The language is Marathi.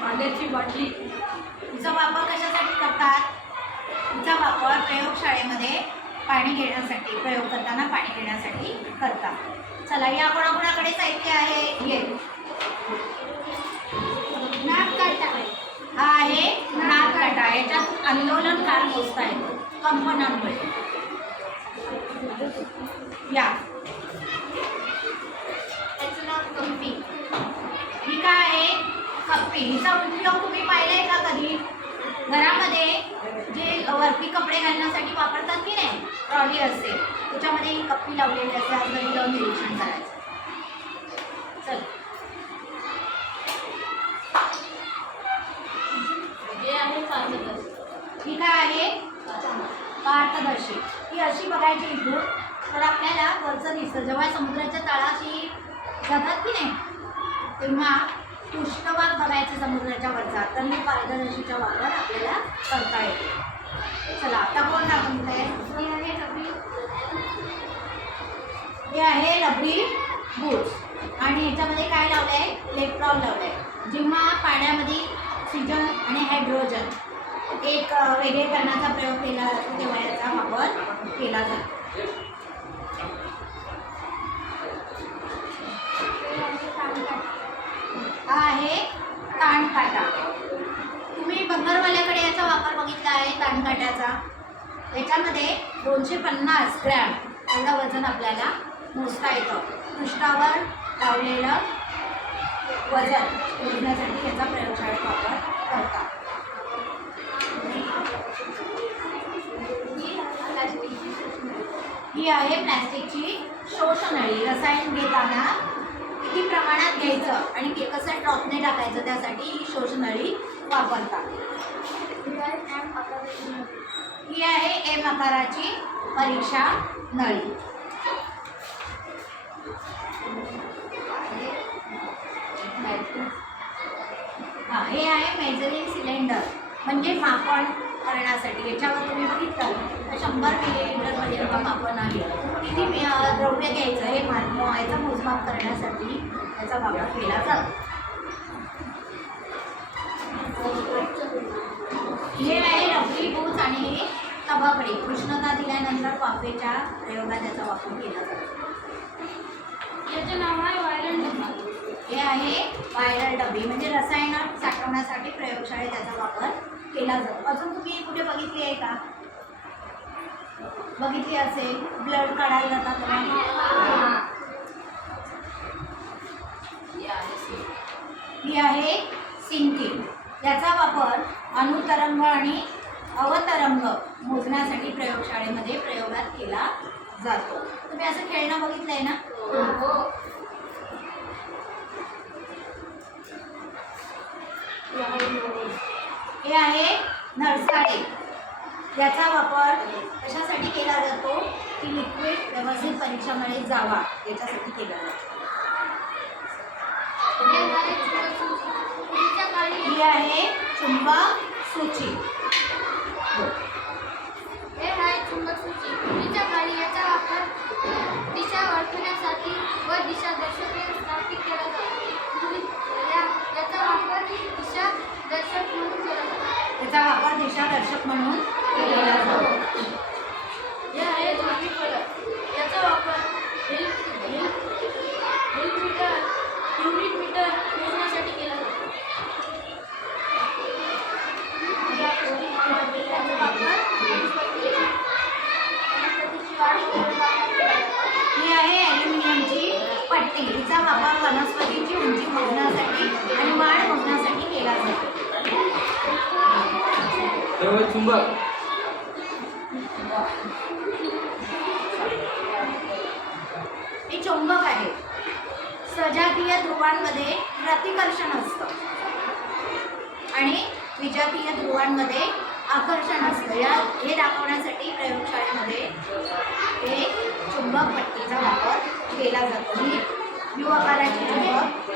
पाण्याची बाटली हिचा वापर कशासाठी करतात? हिचा वापर प्रयोगशाळेमध्ये पाणी घेण्यासाठी, प्रयोग करताना पाणी घेण्यासाठी करतात. चला, या कोणाकोणाकडे साहित्य आहे? हे नादकाटा. हा आहे नादकाटा. याच्यात आंदोलनकार मोजता येतो कंपनांमुळे. या त्याचं नाव कप्पी. ही काय आहे? कप्पी. हिचा उपयोग तुम्ही पाहिलाय का कधी? घरामध्ये जे वरती कपडे घालण्यासाठी वापरतात की नाही, ट्रॉली असते, त्याच्यामध्ये ही कप्पी लावलेली असते. आज घरी जाऊन निरीक्षण करायचं. चल, हे आहे पारदर्शी. ही काय आहे? पारदर्शी. ही अशी बघायची इथून तर आपल्याला वरचं दिसतं. जेव्हा समुद्राच्या तळाशी जातात की नाही तेव्हा पृष्ठभाग बघायचा समुद्राच्या वरचा, तर हे पारदर्शीचा वापर आपल्याला करता येतो. चला, आता कोण दाखवतंय? हे आहे रबरी बूट्स आणि ह्याच्यामध्ये काय लावलंय? इलेक्ट्रॉन लावलंय. जेव्हा पाण्यामध्ये ऑक्सिजन आणि हायड्रोजन एक वेगळे करण्याचा प्रयोग केला जातो तेव्हा याचा वापर केला जातो. हा आहे ताणकाटा. तुम्ही बंगरवाल्याकडे याचा वापर बघितला आहे ताणकाट्याचा. याच्यामध्ये 250 ग्रॅम एवढं वजन आपल्याला मोजता येतं. पृष्ठावर लावलेलं वजन मोजण्यासाठी याचा प्रयोगशाळेत वापर करतात. ही आहे प्लॅस्टिकची शोषनळी. रसायन घेताना किती प्रमाणात घ्यायचं आणि कसं ड्रॉपने टाकायचं त्यासाठी ही शोषनळी वापरतात. ही आहे एम आकाराची परीक्षा नळी. हा, हे आहे मेजरिंग सिलेंडर, म्हणजे मापन करण्यासाठी. याच्यावर तुम्ही बघितलं तर 100 मिलीलिटरपर्यंत मापन आहे. किती द्रव्य घ्यायचं हे याचं मोजमाप करण्यासाठी याचा वापर केला जातो. हे आहे रबरी बूट्स आणि हे तबकडी. उष्णता दिल्यानंतर वाफेच्या प्रयोगात याचा वापर केला जातो. याचं नाव आहे व्हायरल डबा. हे आहे व्हायरल डबी, म्हणजे रसायन साठवण्यासाठी प्रयोगशाळेत त्याचा वापर केला जातो. अजून तुम्ही कुठे बघितली आहे का? बघितली असेल, ब्लड काढायला जातात. ही आहे सिंकिंग. याचा वापर अणुतरंग आणि अवतरंग मोजण्यासाठी प्रयोगशाळेमध्ये प्रयोगात केला जातो. तुम्ही असं खेळणं बघितलंय ना? हे आहे नळसाळे. याचा वापर कशासाठी केला जातो? की लिक्विड व्यवस्थित परीक्षामध्ये जावा याच्यासाठी केला जातो. ही आहे चुंबक सूची. हे आहे चुंबक सूची. पूर्वीच्या काळी याचा वापर दिशा ओळखण्यासाठी व दिशा दर्शवण्यासाठी केला जातो. याचा वापर दिशा दर्शक म्हणून केला जातो. याचा वापर दिशा दर्शक म्हणून केला जातो. हे आहे ध्वनी फलक. याचा वापर युनिट मीटर मोजण्यासाठी केला जातो. ही आहे ॲल्युमिनियमची पट्टी. हिचा वापर वनस्पतीची उंची मोजण्यासाठी आणि वाढ मोजण्यासाठी केला जातो. चुंबक. हे चुंबक आहे. सजातीय ध्रुवांमध्ये प्रतिकर्षण असतं आणि विजातीय ध्रुवांमध्ये आकर्षण असतं. हे दाखवण्यासाठी प्रयोगशाळेमध्ये हे चुंबक पट्टीचा वापर केला जातो. ही यू आकाराची चुंबक